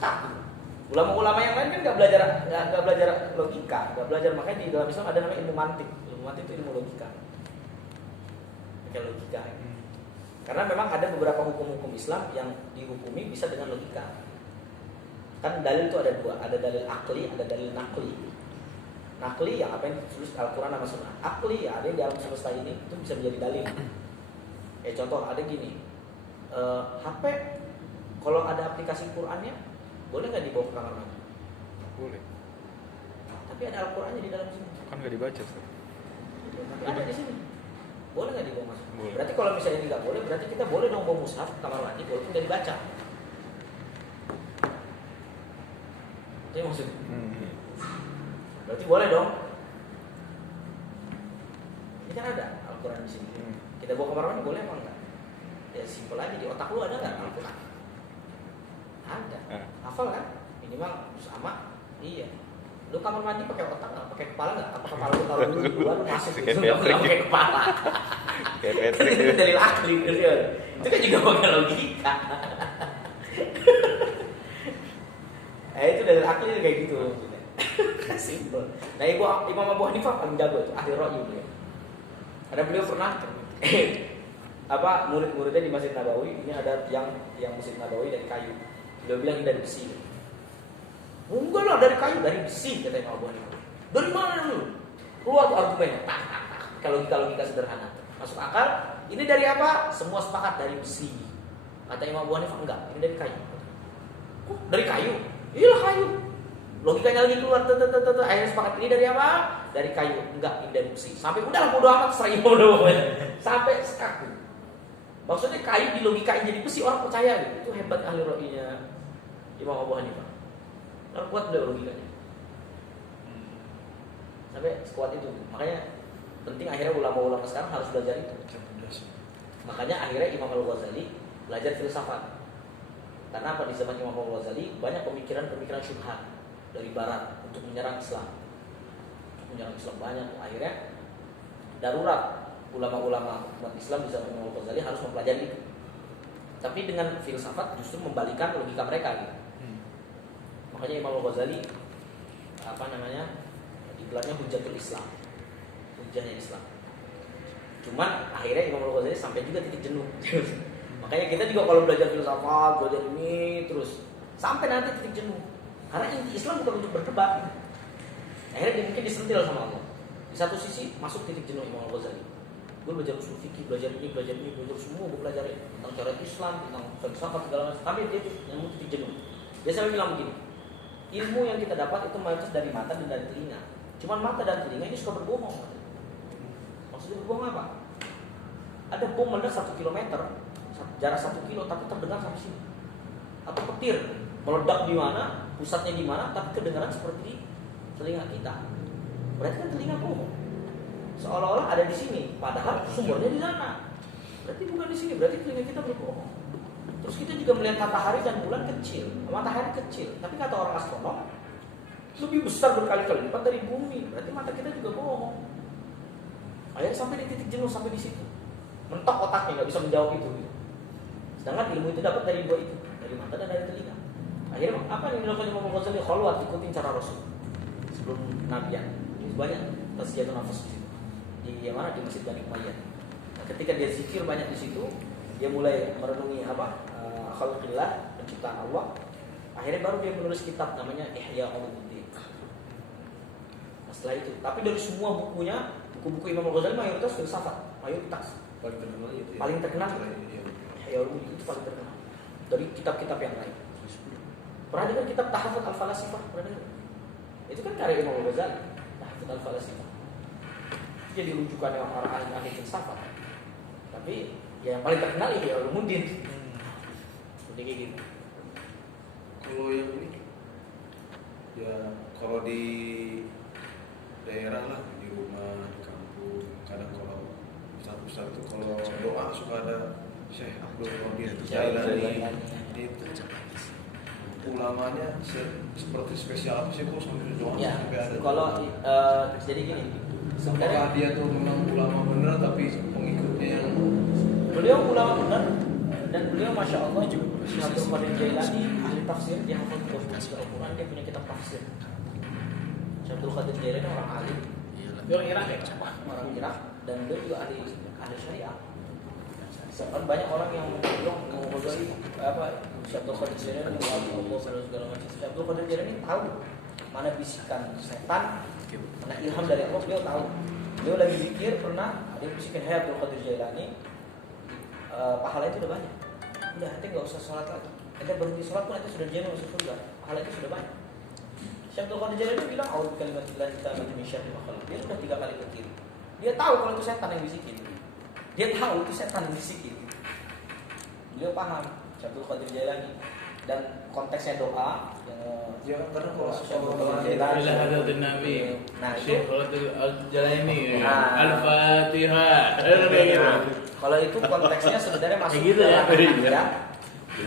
stuck. Ulama-ulama yang lain kan nggak belajar logika, nggak belajar, makanya di dalam Islam ada namanya ilmu mantik. Ilmu mantik itu ilmu logika, pakai logika. Karena memang ada beberapa hukum-hukum Islam yang dihukumi bisa dengan logika. Kan dalil itu ada dua, ada dalil akli, ada dalil nakli. Nakli yang apa yang ditulis Al-Quran sama Sunnah. Akli ya ada yang di alam semesta ini itu bisa menjadi dalil. Contoh ada gini, HP kalau ada aplikasi Qurannya boleh nggak dibawa ke kamar mandi? Boleh. Tapi ada Al-Qurannya di dalam sini. Kan nggak dibaca. Tapi ada di sini. Boleh nggak dibawa masuk? Boleh. Berarti kalau misalnya ini nggak boleh, berarti kita boleh dong bawa mushaf ke kamar mandi walaupun nggak dibaca. Itu yang maksudnya. Berarti boleh dong. Ini kan ada Al-Quran di sini. Kita bawa ke kamar mandi boleh apa enggak? Ya simpel aja, di otak lu ada nggak Al-Quran? Ada. Hafal kan? Minimal sama. Iya. Lu kamar mandi pakai otak nggak? Pakai kepala nggak? Apa kepala lu taruh dulu luar lu masuk gitu? Nggak pakai kepala. Itu dari akli gitu. Itu kan juga pakai logika. Itu dari akli kayak gitu. Simple. Nah Imam Abu Hanifah paling jago itu ahli ra'yi beliau. Ada beliau pernah murid-muridnya di Masjid Nabawi, ini ada yang Masjid Nabawi dari kayu. Beliau bilang ini dari besi. Enggak lah dari kayu, dari besi kata Imam Abu Hanifah. Dari mana dulu? Keluar tuh argumennya. Kalau logika sederhana. Masuk akal. Ini dari apa? Semua sepakat dari besi. Kata Imam Abu Hanifah enggak, ini dari kayu. Kok dari kayu? Iyalah kayu. Logikanya lagi keluar, akhirnya sepakat ini dari apa? Dari kayu. Enggak, ini dari besi. Sampai udah bodo amat serah Imam Abu Hanifah. Sampai sekaku. Maksudnya kayu di logikain jadi besi, orang percaya gitu. Itu hebat ahli rohinya Imam Abu Hanifah. Orang kuat beliau logikanya. Sampai sekuat itu. Makanya penting akhirnya ulama-ulama sekarang harus belajar itu. Makanya akhirnya Imam Al-Ghazali belajar filsafat. Karena apa, di zaman Imam Al-Ghazali banyak pemikiran-pemikiran syubhat dari barat untuk menyerang Islam. Banyak. Akhirnya darurat ulama-ulama umat Islam di zaman Imam Al-Ghazali harus mempelajari itu. Tapi dengan filsafat justru membalikan logika mereka gitu. Makanya Imam Al-Ghazali digelarnya Hujjatul Islam. Hujjahnya Islam. Cuman akhirnya Imam Al-Ghazali sampai juga titik jenuh. Makanya kita juga kalau belajar filsafat, belajar ini terus sampai nanti titik jenuh. Karena inti Islam bukan untuk berdebat. Akhirnya mungkin disentil sama Allah. Di satu sisi masuk titik jenuh Imam Al-Ghazali. Gue belajar usul fikih, belajar semua gue pelajari tentang syariat Islam, tentang filsafat segala macam. Tapi dia yang titik jenuh. Dia selalu bilang begini, ilmu yang kita dapat itu mayoritas dari mata dan dari telinga. Cuman mata dan telinga ini suka berbohong. Maksudnya berbohong apa? Ada bom meledak 1 kilometer, jarak 1 kilo, tapi terdengar sampai sini. Atau petir meledak di mana, pusatnya di mana, tapi kedengaran seperti di telinga kita. Berarti kan telinga bohong. Seolah-olah ada di sini, padahal sumbernya di sana. Berarti bukan di sini, berarti telinga kita berbohong. Terus kita juga melihat matahari dan bulan kecil. Matahari kecil, tapi kata orang astronom lebih besar berkali-kali lipat dari bumi. Berarti mata kita juga bohong. Akhirnya sampai di titik jenuh, sampai di situ. Mentok otaknya, nggak bisa menjawab itu. Sedangkan ilmu itu dapat dari dua itu, dari mata dan dari telinga. Akhirnya apa yang dilakukan Imam Ghazali? Khalwat, ikutin cara Rasul sebelum nabian. Banyak tasjiyatun nafas di situ. Di mana? Di Masjid Bani Umayyah. Nah, ketika dia zikir banyak di situ, dia mulai merenungi khalqillah, penciptaan Allah. Akhirnya baru dia menulis kitab namanya Ihya Ulumuddin. Nah, setelah itu, tapi dari semua bukunya, buku-buku Imam Ghazali mayoritas filsafat, mayoritas. Paling terkenal Ihya Ulumuddin itu paling terkenal dari kitab-kitab yang lain. Pernah dengar kitab Tahafut Al-Falasifah? Pernah dengar? Itu kan karya Imam Ghazali, Tahafut Al-Falasifah. Itu jadi rujukan orang ahli filsafat. Tapi yang paling terkenal Ihya Ulumuddin. Jadi kayak gitu. Kalau yang ini, ya kalau di daerah lah, di rumah, di kampung, kadang kalau pusat-pusat itu kalau doa suka ada Syekh Abdul Qadir Jailani itu ulamanya seperti spesial apa sih kok sampai doa Ya, sampai ada. kalau jadi gini, sebenarnya apakah dia tuh memang ulama benar tapi pengikutnya yang beliau ulama benar dan beliau masya Allah juga Syekh Abdul Qadir Jailani ahli tafsir, dia hafal 30 surah Quran, dia punya kitab tafsir. Syekh Abdul Qadir Jailani orang alim. Dia orang Irak ya, orang Irak, dan dia juga ahli syariah. Kan banyak orang yang bilang mau Ghazali apa Syekh Abdul Qadir Jailani Allah segala macam. Syekh Abdul Qadir Jailani tahu mana bisikan setan, mana ilham dari Allah, dia tahu. Dia lagi zikir pernah ada yang bisikin, "Hai Abdul Qadir Jailani, pahala itu udah banyak. Udah, nanti nggak usah sholat lagi. Anda berhenti sholat pun nanti sudah jamin masuk surga. Pahala itu sudah banyak." Syekh Abdul Qadir Jailani bilang, "A'udzu bikalimatillah tammati min syarri ma khalaq." Dia sudah 3 kali ke kiri. Dia tahu kalau itu setan yang bisikin. Dia tahu itu setan yang bisikin. Beliau paham Syekh Abdul Qadir Jailani, dan konteksnya doa yang karena kalau Syekh Abdul Qadir Jailani. Nah, itu Jailani. Nah. Al-Fatihah. Kalau itu konteksnya sebenarnya masuk gitu ya. ya.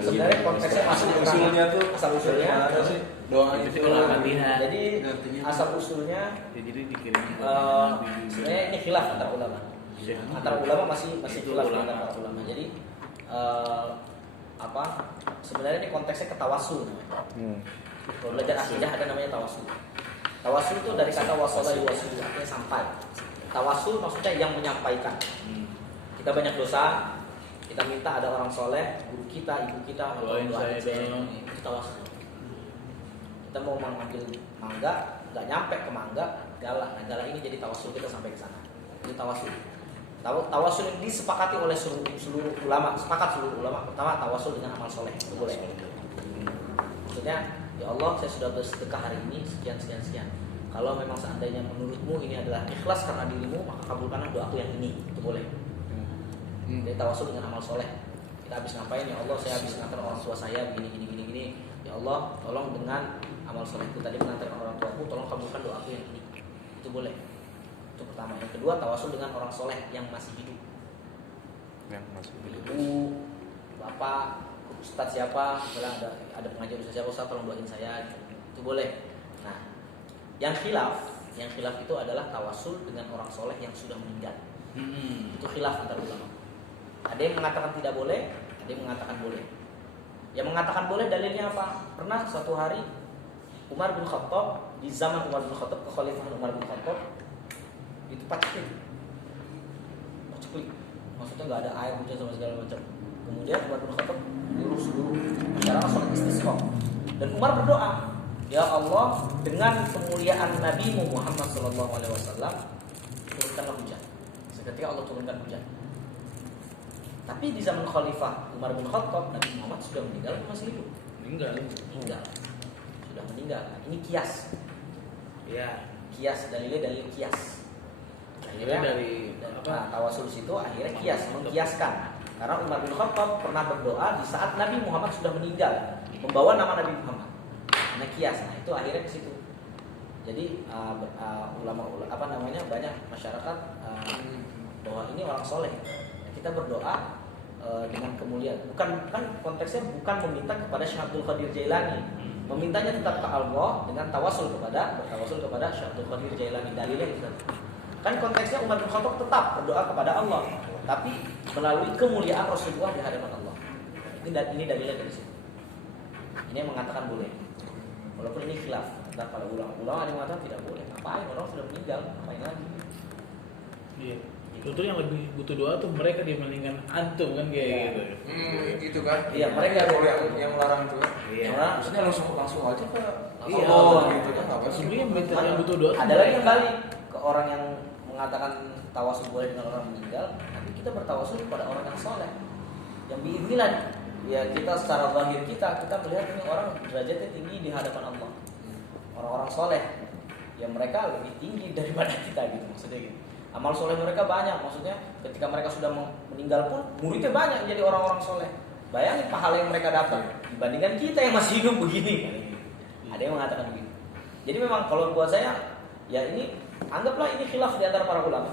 Sebenarnya konteksnya masuk ke usulnya tuh asal usulnya ada sih doa Itu itu. kalau Al-Fatihah. Jadi asal usulnya Jadi dikirim. sebenarnya ini khilaf antar ulama. Antar ulama masih khilaf ulama. antar para ulama. Jadi sebenarnya ini konteksnya ketawasul. Kalau belajar akidah ada namanya tawasul. Tawasul itu dari kata wasala yuwasul, artinya sampai. Tawasul maksudnya yang menyampaikan. Kita banyak dosa, kita minta ada orang soleh, guru kita, ibu kita, atau Doain saya dong. itu tawasul. Kita mau mengambil mangga, nggak nyampe ke mangga, galak. Nah, galak ini jadi tawasul kita sampai ke sana. Ini tawasul. Tawasul ini disepakati oleh seluruh ulama. Sepakat seluruh ulama. Pertama, tawasul dengan amal soleh, itu boleh. Maksudnya, ya Allah, saya sudah bersedekah hari ini sekian. Kalau memang seandainya menurutmu ini adalah ikhlas karena dirimu, maka kabulkanlah doaku yang ini. Itu boleh. Jadi tawasul dengan amal soleh. Kita habis ngapain? Ya Allah, saya habis ngantar orang tua saya gini. Ya Allah, tolong dengan amal solehku tadi mengantar orang tuaku, tolong kabulkan doaku yang ini. Itu boleh. Itu pertama. Yang kedua, tawasul dengan orang soleh yang masih hidup. Ibu, bapak, ustadz siapa, misalnya ada pengajar ustadz siapa, ustadz tolong doain saya. Itu boleh. Nah, yang khilaf itu adalah tawasul dengan orang soleh yang sudah meninggal. Itu khilaf antar ulama. Ada yang mengatakan tidak boleh, ada yang mengatakan boleh. Yang mengatakan boleh dalilnya apa? Pernah suatu hari Umar bin Khattab, di zaman Umar bin Khattab, kekhalifahan Umar bin Khattab, itu paceklik. Maksudnya nggak ada air hujan sama segala macam. Kemudian Umar bin Khattab nyuruh seluruh masyarakat sholat istisqa. Dan Umar berdoa, ya Allah, dengan kemuliaan Nabi Muhammad SAW, turunkanlah hujan. Seketika Allah turunkan hujan. Tapi di zaman Khalifah Umar bin Khattab, Nabi Muhammad sudah meninggal atau masih hidup? Meninggal. Sudah meninggal. Nah, ini kias. Ya. Kias, dalil kias. Akhirnya dari tawasul situ akhirnya kias, mengkiaskan. Karena Umar bin Khattab pernah berdoa di saat Nabi Muhammad sudah meninggal, membawa nama Nabi Muhammad. Nah, kias. Nah, itu akhirnya ke situ. Jadi ulama banyak masyarakat bahwa ini orang soleh. Kita berdoa dengan kemuliaan. Bukan, kan konteksnya bukan meminta kepada Syekh Abdul Qadir Jailani. Memintanya tetap ke Allah dengan bertawasul kepada Syekh Abdul Qadir Jailani. Dalilnya itu. Kan konteksnya Umar bin Khattab tetap berdoa kepada Allah, tapi melalui kemuliaan Rasulullah di hadapan Allah. Ini dalilnya dari situ. Ini yang mengatakan boleh. Walaupun ini khilaf. Entah para ulama ada yang mengatakan tidak boleh. Ngapain, orang sudah meninggal, ngapain lagi? Iya. Itu yang lebih butuh doa tuh mereka dibandingkan antum kan kayak gitu. Gitu kan? Iya, mereka yang larang itu. Iya. Maksudnya langsung aja ke Iya. Allah gitu kan? Apa sih? Sebenarnya yang butuh doa tuh Ada lagi mereka. yang balik ke orang yang mengatakan tawasul boleh dengan orang meninggal, tapi kita bertawasul kepada orang yang soleh, yang biiznillah. Ya kita secara zahir kita melihat ini orang derajatnya tinggi di hadapan Allah. Orang-orang soleh, yang mereka lebih tinggi daripada kita gitu maksudnya gitu. Amal soleh mereka banyak, maksudnya ketika mereka sudah meninggal pun muridnya banyak jadi orang-orang soleh. Bayangin pahala yang mereka dapat dibandingkan kita yang masih hidup begini. Ada yang mengatakan begitu. Jadi memang kalau buat saya, ya ini anggaplah ini khilaf di antara para ulama.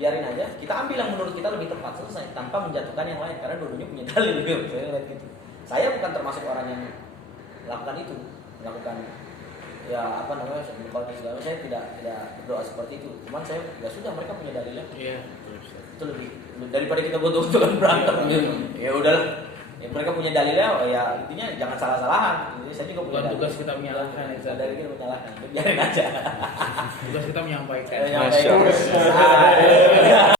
Biarin aja, kita ambil yang menurut kita lebih tepat, selesai, tanpa menjatuhkan yang lain karena dua-duanya punya dalil gitu. Saya bukan termasuk orang yang melakukan ya kalau segala saya tidak berdoa seperti itu. Cuman saya ya sudah, mereka punya dalilnya. Iya. Itu lebih daripada kita butuh-butuhan berantem gitu. Ya udahlah, Ya, mereka punya dalilnya, oh ya intinya jangan salah-salahan. Jadi saya juga punya Bukan dalil. tugas kita menyalahkan, ya, Ustaz. Dalil kita menyalahkan, biarin aja. Tugas kita menyampaikan. Masya Allah.